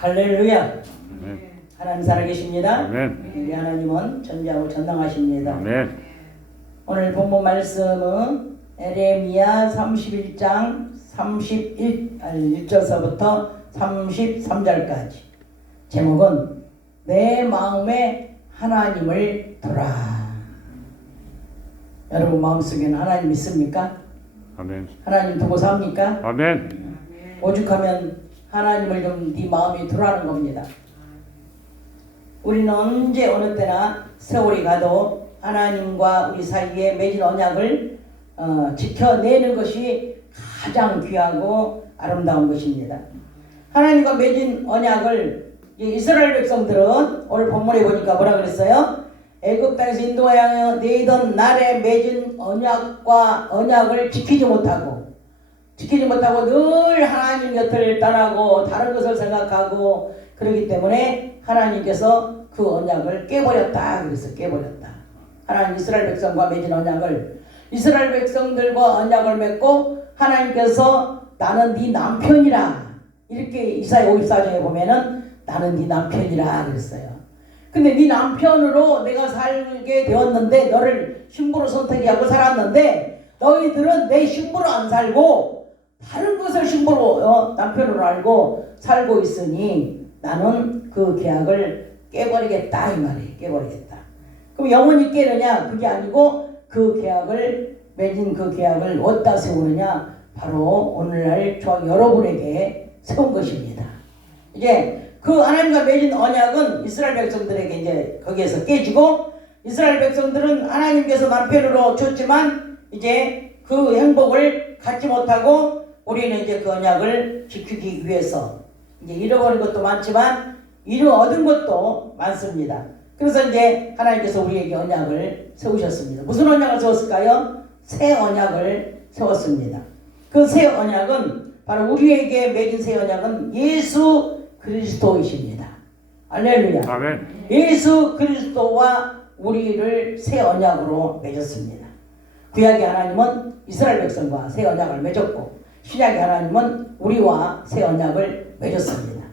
할렐루야. 아멘. 하나님 살아계십니다. 아멘. 우리 하나님은 전지하고 전능하십니다. 아멘. 오늘 본문 말씀은 에레미야 31장 1절서부터 33절까지. 제목은 내 마음에 하나님을 두라. 여러분 마음속에는 하나님 있습니까? 아멘. 하나님 두고 삽니까? 아멘. 오죽하면 하나님을 좀 네 마음에 두라는 겁니다. 우리는 언제 어느 때나 세월이 가도 하나님과 우리 사이에 맺은 언약을 지켜내는 것이 가장 귀하고 아름다운 것입니다. 하나님과 맺은 언약을 이스라엘 백성들은 오늘 본문에 보니까 뭐라 그랬어요? 애굽 땅에서 인도하여 내던 날에 맺은 언약을 지키지 못하고 늘 하나님 곁을 떠나고 다른 것을 생각하고 그러기 때문에 하나님께서 그 언약을 깨버렸다. 그래서 깨버렸다. 하나님 이스라엘 백성과 맺은 언약을 이스라엘 백성들과 언약을 맺고 하나님께서 나는 네 남편이라 이렇게 이사야 54장에 보면은 나는 네 남편이라 그랬어요. 근데 네 남편으로 내가 살게 되었는데 너를 신부로 선택하고 살았는데 너희들은 내 신부로 안 살고 다른 것을 신부로 남편으로 알고 살고 있으니 나는 그 계약을 깨버리겠다 이 말이에요. 깨버리겠다. 그럼 영원히 깨느냐? 그게 아니고 그 계약을 맺은 그 계약을 어디다 세우느냐? 바로 오늘날 저 여러분에게 세운 것입니다. 이제 그 하나님과 맺은 언약은 이스라엘 백성들에게 이제 거기에서 깨지고 이스라엘 백성들은 하나님께서 남편으로 줬지만 이제 그 행복을 갖지 못하고 우리는 이제 그 언약을 지키기 위해서 이제 잃어버린 것도 많지만 얻은 것도 많습니다. 그래서 이제 하나님께서 우리에게 언약을 세우셨습니다. 무슨 언약을 세웠을까요? 새 언약을 세웠습니다. 그 새 언약은 바로 우리에게 맺은 새 언약은 예수 그리스도이십니다. 할렐루야. 아멘. 예수 그리스도와 우리를 새 언약으로 맺었습니다. 구약의 하나님은 이스라엘 백성과 새 언약을 맺었고 신약의 하나님은 우리와 새 언약을 맺었습니다.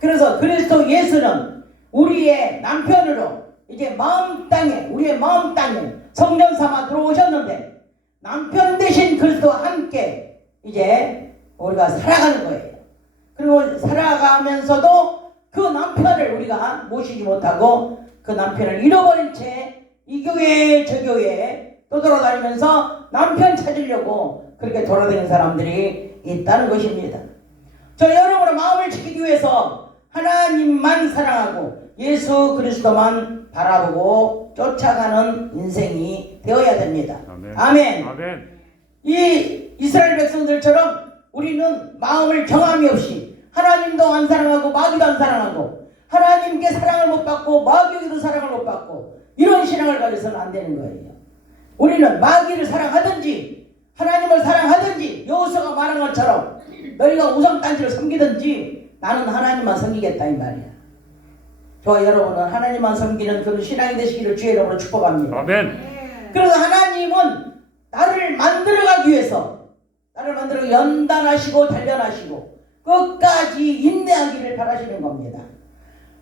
그래서 그리스도 예수는 우리의 남편으로 이제 우리의 마음 땅에 성령 삼아 들어오셨는데 남편 되신 그리스도와 함께 이제 우리가 살아가는 거예요. 그리고 살아가면서도 그 남편을 우리가 모시지 못하고 그 남편을 잃어버린 채 이 교회 저 교회에 떠돌아다니면서 남편 찾으려고 그렇게 돌아다니는 사람들이 있다는 것입니다. 저 여러분의 마음을 지키기 위해서 하나님만 사랑하고 예수 그리스도만 바라보고 쫓아가는 인생이 되어야 됩니다. 아멘. 아멘. 아멘. 이 이스라엘 백성들처럼 우리는 마음을 정함이 없이 하나님도 안 사랑하고 마귀도 안 사랑하고 하나님께 사랑을 못 받고 마귀에게도 사랑을 못 받고 이런 신앙을 가져서는 안 되는 거예요. 우리는 마귀를 사랑하든지 하나님을 사랑하든지 여호수아가 말한 것처럼 너희가 우상단지를 섬기든지 나는 하나님만 섬기겠다 이 말이야. 저와 여러분은 하나님만 섬기는 그런 신앙이 되시기를 주의 이름으로 축복합니다. 아멘. 그래서 하나님은 나를 만들어가기 위해서 연단하시고 단련하시고 끝까지 인내하기를 바라시는 겁니다.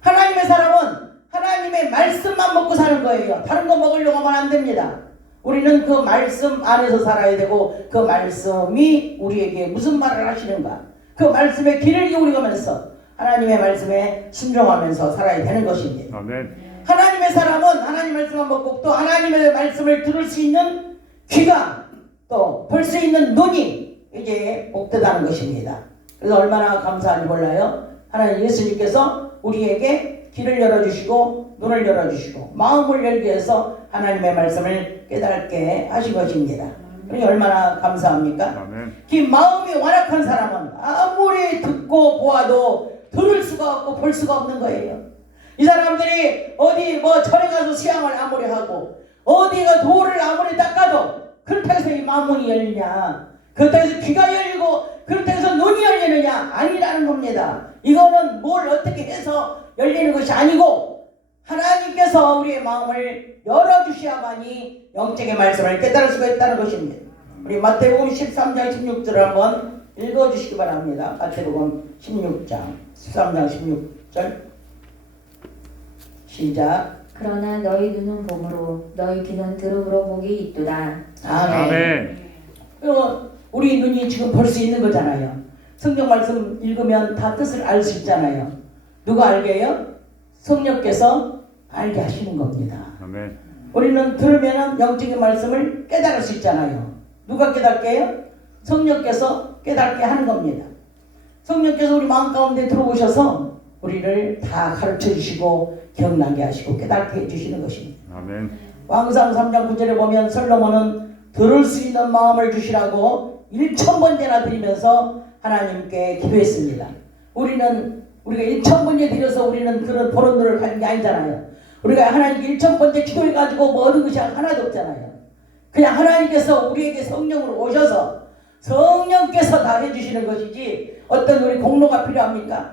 하나님의 사람은 하나님의 말씀만 먹고 사는 거예요. 다른 거 먹으려고 하면 안 됩니다. 우리는 그 말씀 안에서 살아야 되고 그 말씀이 우리에게 무슨 말을 하시는가 그 말씀에 귀를 기울이면서 하나님의 말씀에 순종하면서 살아야 되는 것입니다. 아멘. 하나님의 사람은 하나님 말씀만 먹고 또 하나님의 말씀을 들을 수 있는 귀가 또 볼 수 있는 눈이 이제 복되다는 것입니다. 그래서 얼마나 감사한지 몰라요. 하나님 예수님께서 우리에게 귀를 열어주시고 눈을 열어주시고 마음을 열게 해서 하나님의 말씀을 깨닫게 하신 것입니다. 그러니 얼마나 감사합니까? 아멘. 이 마음이 완악한 사람은 아무리 듣고 보아도 들을 수가 없고 볼 수가 없는 거예요. 이 사람들이 어디 절에 가서 수양을 아무리 하고 어디가 돌을 아무리 닦아도 그렇다고 해서 이 마음문이 열리냐, 그렇다고 해서 귀가 열리고 그렇다고 해서 눈이 열리느냐 아니라는 겁니다. 이거는 뭘 어떻게 해서 열리는 것이 아니고 하나님께서 우리의 마음을 열어주셔야만이 영적의 말씀을 깨달을 수가 있다는 것입니다. 우리 마태복음 13장 16절을 한번 읽어주시기 바랍니다. 마태복음 16장 13장 16절 시작. 그러나 너희 눈은 봄으로 너희 귀는 들음으로 복이 있도다. 아멘. 우리 눈이 지금 볼 수 있는 거잖아요. 성경 말씀 읽으면 다 뜻을 알 수 있잖아요. 누가 알게 해요? 성령께서 알게 하시는 겁니다. 아멘. 우리는 들으면 영적인 말씀을 깨달을 수 있잖아요. 누가 깨닫게 해요? 성령께서 깨닫게 하는 겁니다. 성령께서 우리 마음 가운데 들어오셔서 우리를 다 가르쳐 주시고 기억나게 하시고 깨닫게 해주시는 것입니다. 아멘. 왕상 3장 9절에 보면 솔로몬은 들을 수 있는 마음을 주시라고 1000번째나 드리면서 하나님께 기도했습니다. 우리가 1000번째 드려서 우리는 그런 보는 눈을 가진 게 아니잖아요. 우리가 하나님께 1000번째 기도해가지고 뭐 얻은 것이 하나도 없잖아요. 그냥 하나님께서 우리에게 성령으로 오셔서 성령께서 다 해주시는 것이지 어떤 우리 공로가 필요합니까?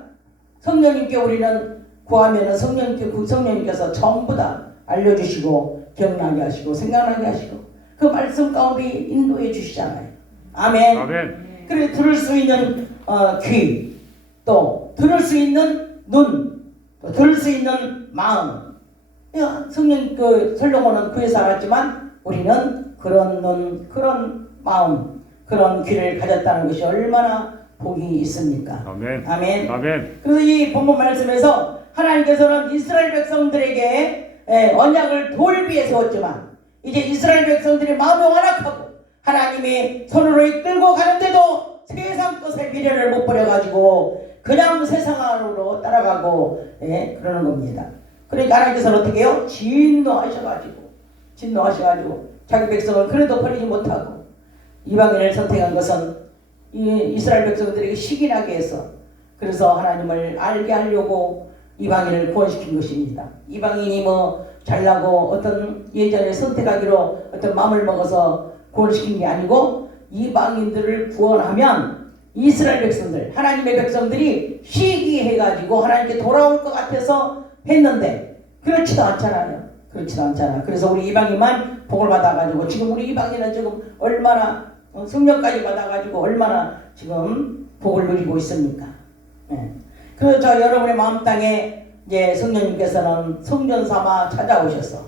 성령님께 우리는 구하면 성령님께서 전부 다 알려주시고 기억나게 하시고 생각나게 하시고 그 말씀 가운데 인도해 주시잖아요. 아멘. 아멘. 그리고 들을 수 있는 귀, 또 들을 수 있는 눈, 또 들을 수 있는 마음. 성령 솔로몬은 그에 살았지만 우리는 그런 눈, 그런 마음, 그런 귀를 가졌다는 것이 얼마나 복이 있습니까? 아멘. 아멘. 아멘. 그래서 이 본문 말씀에서 하나님께서는 이스라엘 백성들에게 언약을 돌비에 세웠지만 이제 이스라엘 백성들이 마음이 완악하고 하나님이 손으로 이끌고 가는데도 세상 것에 미련을 못 버려가지고 그냥 세상으로 따라가고 그러는 겁니다. 그러니까 하나님께서는 어떻게 해요? 진노하셔가지고 자기 백성을 그래도 버리지 못하고 이방인을 선택한 것은 이스라엘 백성들에게 시기나게 해서 그래서 하나님을 알게 하려고 이방인을 구원시킨 것입니다. 이방인이 뭐 잘나고 어떤 예전에 선택하기로 어떤 마음을 먹어서 구원시킨 게 아니고 이방인들을 구원하면 이스라엘 백성들, 하나님의 백성들이 시기해가지고 하나님께 돌아올 것 같아서 했는데 그렇지도 않잖아요. 그래서 우리 이방인만 복을 받아가지고 지금 우리 이방인은 지금 얼마나 성령까지 받아가지고 얼마나 지금 복을 누리고 있습니까? 그래서 여러분의 마음 땅에 이제 성령님께서는 성전 삼아 찾아오셔서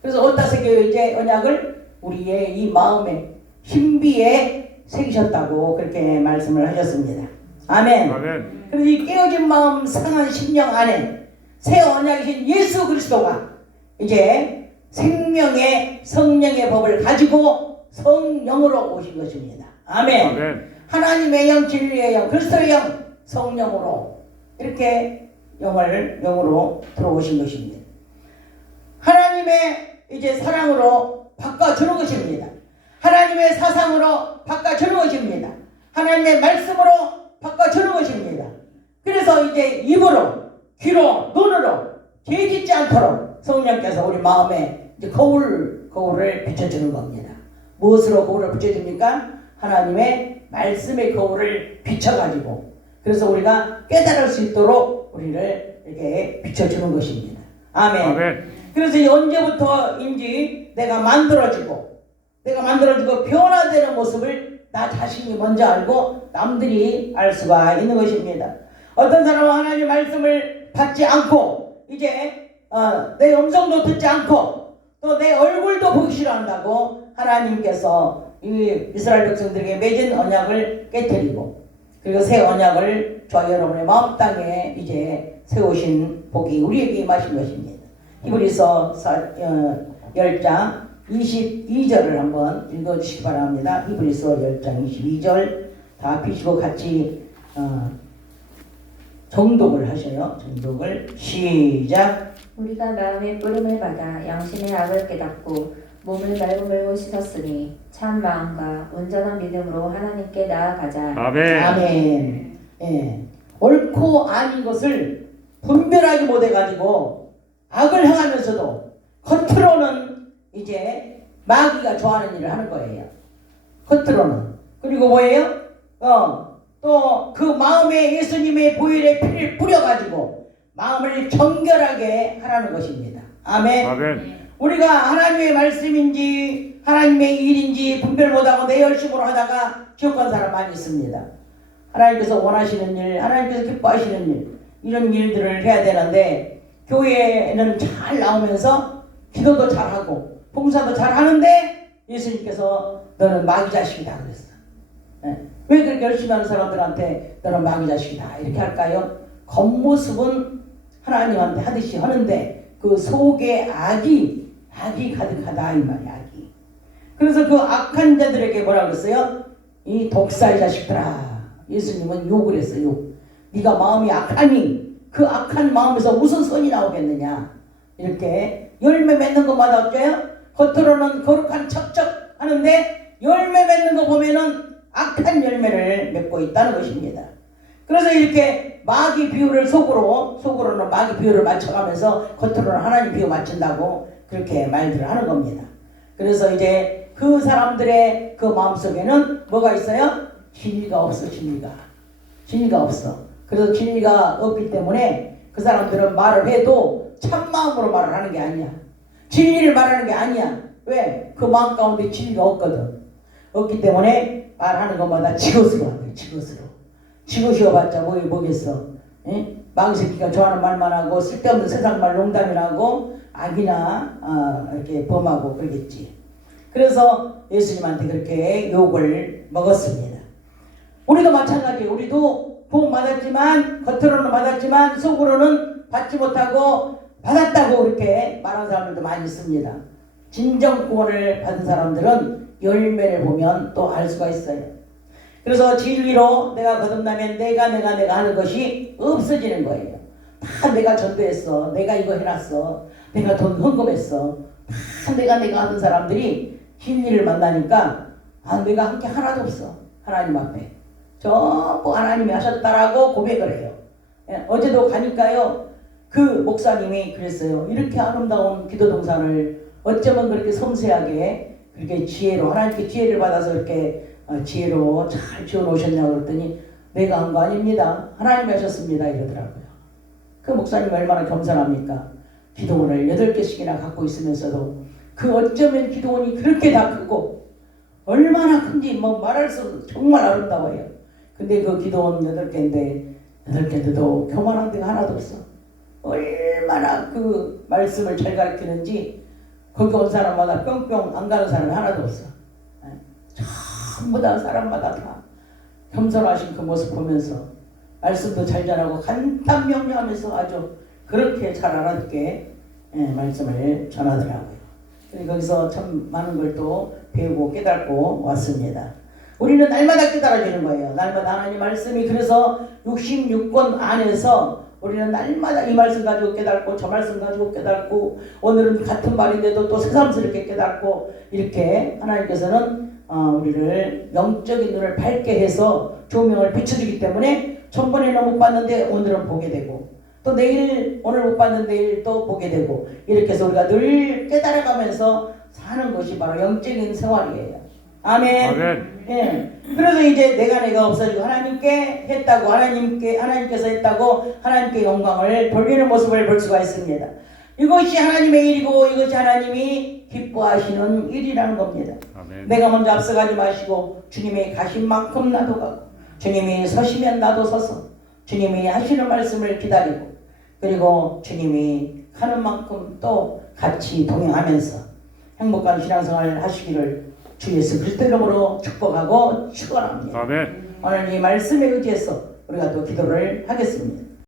그래서 어디다 새겨요? 이제 언약을 우리의 이 마음에 신비에 새기셨다고 그렇게 말씀을 하셨습니다. 아멘. 아멘. 그래서 이 깨어진 마음 상한 심령 안에 새 언약이신 예수 그리스도가 이제 생명의 성령의 법을 가지고 성령으로 오신 것입니다. 아멘. 아멘. 하나님의 영, 진리의 영, 그리스도의 영, 성령으로 이렇게 영으로 들어오신 것입니다. 하나님의 이제 사랑으로 바꿔주는 것입니다. 하나님의 사상으로 바꿔주는 것입니다. 하나님의 말씀으로 바꿔주는 것입니다. 그래서 이제 입으로, 귀로, 눈으로 죄짓지 않도록 성령께서 우리 마음에 이제 거울을 비춰주는 겁니다. 무엇으로 거울을 비춰줍니까? 하나님의 말씀의 거울을 비춰가지고 그래서 우리가 깨달을 수 있도록 우리를 이렇게 비춰주는 것입니다. 아멘. 아멘. 그래서 언제부터인지 내가 만들어지고 변화되는 모습을 나 자신이 먼저 알고 남들이 알 수가 있는 것입니다. 어떤 사람은 하나님의 말씀을 받지 않고 이제 내 음성도 듣지 않고 또 내 얼굴도 보기 싫어한다고 하나님께서 이 이스라엘 백성들에게 맺은 언약을 깨뜨리고 그리고 새 언약을 저와 여러분의 마음 땅에 이제 세우신 복이 우리에게 임하신 것입니다. 히브리서 10장 22절을 한번 읽어주시기 바랍니다. 히브리서 10장 22절 다 피시고 같이 정독을 하셔요. 정독을 시작. 우리가 마음의 뿌림을 받아 양심의 악을 깨닫고 몸을 말고 씻었으니 참 마음과 온전한 믿음으로 하나님께 나아가자. 아멘. 아멘. 예. 옳고 아닌 것을 분별하지 못해가지고 악을 행하면서도 겉으로는 이제 마귀가 좋아하는 일을 하는 거예요. 겉으로는. 그리고 뭐예요? 또 그 마음에 예수님의 보혈의 피를 뿌려가지고 마음을 정결하게 하라는 것입니다. 아멘. 아멘. 우리가 하나님의 말씀인지 하나님의 일인지 분별 못하고 내 열심으로 하다가 지옥 간 사람 많이 있습니다. 하나님께서 원하시는 일, 하나님께서 기뻐하시는 일, 이런 일들을 해야 되는데 교회에는 잘 나오면서 기도도 잘하고 봉사도 잘하는데 예수님께서 너는 마귀 자식이다 그랬어. 왜 그렇게 열심히 하는 사람들한테 너는 마귀 자식이다 이렇게 할까요? 겉모습은 하나님한테 하듯이 하는데 그 속에 악이 가득하다 이 말이야. 악이. 그래서 그 악한 자들에게 뭐라 그랬어요? 이 독사의 자식들아. 예수님은 욕을 했어요. 욕. 네가 마음이 악하니 그 악한 마음에서 무슨 선이 나오겠느냐. 이렇게 열매 맺는 것마다 어때요? 겉으로는 거룩한 척척 하는데 열매 맺는 거 보면은 악한 열매를 맺고 있다는 것입니다. 그래서 이렇게 마귀 비유를 속으로는 마귀 비유를 맞춰가면서 겉으로는 하나님 비유 맞춘다고 그렇게 말들을 하는 겁니다. 그래서 이제 그 사람들의 그 마음속에는 뭐가 있어요? 진리가 없어. 진리가 없어. 그래서 진리가 없기 때문에 그 사람들은 말을 해도 참마음으로 말을 하는 게 아니야. 진리를 말하는 게 아니야. 왜? 그 마음 가운데 진리가 없거든. 없기 때문에 말하는 것마다 지것으로 하는 거야. 지것이어봤자 뭐겠어. 마귀 새끼가 좋아하는 말만 하고 쓸데없는 세상 말 농담이나 하고 악이나 이렇게 범하고 그러겠지. 그래서 예수님한테 그렇게 욕을 먹었습니다. 우리도 마찬가지예요. 우리도 복 받았지만 겉으로는 받았지만 속으로는 받지 못하고 받았다고 이렇게 말하는 사람들도 많이 있습니다. 진정 구원을 받은 사람들은 열매를 보면 또 알 수가 있어요. 그래서 진리로 내가 거듭나면 내가 하는 것이 없어지는 거예요. 다 내가 전도했어. 내가 이거 해놨어. 내가 돈 헌금했어. 다 내가 하는 사람들이 진리를 만나니까 내가 한 게 하나도 없어. 하나님 앞에. 전부 하나님이 하셨다라고 고백을 해요. 어제도 가니까요. 그 목사님이 그랬어요. 이렇게 아름다운 기도 동산을 어쩌면 그렇게 섬세하게 그렇게 지혜로 하나님께 지혜를 받아서 이렇게 지혜로 잘 지어놓으셨냐고 그랬더니 내가 한 거 아닙니다. 하나님이 하셨습니다. 이러더라고요. 그 목사님 얼마나 겸손합니까? 기도원을 8개씩이나 갖고 있으면서도 그 어쩌면 기도원이 그렇게 다 크고 얼마나 큰지 말할 수 정말 아름다워요. 근데 그 기도원 8개인데도 교만한 데가 하나도 없어. 얼마나 그 말씀을 잘 가르치는지 거기 온 사람마다 뿅뿅 안 가는 사람이 하나도 없어. 전부 다 사람마다 다 겸손하신 그 모습 보면서 말씀도 잘 전하고 간단명료하면서 아주 그렇게 잘 알아듣게 말씀을 전하더라고요. 거기서 참 많은 걸 또 배우고 깨닫고 왔습니다. 우리는 날마다 깨달아지는 거예요. 날마다 하나님 말씀이 그래서 66권 안에서 우리는 날마다 이 말씀 가지고 깨닫고 저 말씀 가지고 깨닫고 오늘은 같은 말인데도 또 새삼스럽게 깨닫고 이렇게 하나님께서는 우리를 영적인 눈을 밝게 해서 조명을 비춰주기 때문에 전번에는 못 봤는데 오늘은 보게 되고 또 오늘 못 봤는데 내일 또 보게 되고 이렇게 해서 우리가 늘 깨달아가면서 사는 것이 바로 영적인 생활이에요. 아멘. 예. 그래서 이제 내가 없어지고 하나님께 했다고 하나님께서 했다고 하나님께 영광을 돌리는 모습을 볼 수가 있습니다. 이것이 하나님의 일이고 이것이 하나님이 기뻐하시는 일이라는 겁니다. 아멘. 내가 먼저 앞서가지 마시고 주님이 가신 만큼 나도 가고 주님이 서시면 나도 서서 주님이 하시는 말씀을 기다리고 그리고 주님이 가는 만큼 또 같이 동행하면서 행복한 신앙생활을 하시기를 주 예수 그리스도 이름으로 축복하고 축원합니다. 아멘. 오늘 이 말씀에 의지해서 우리가 또 기도를 하겠습니다.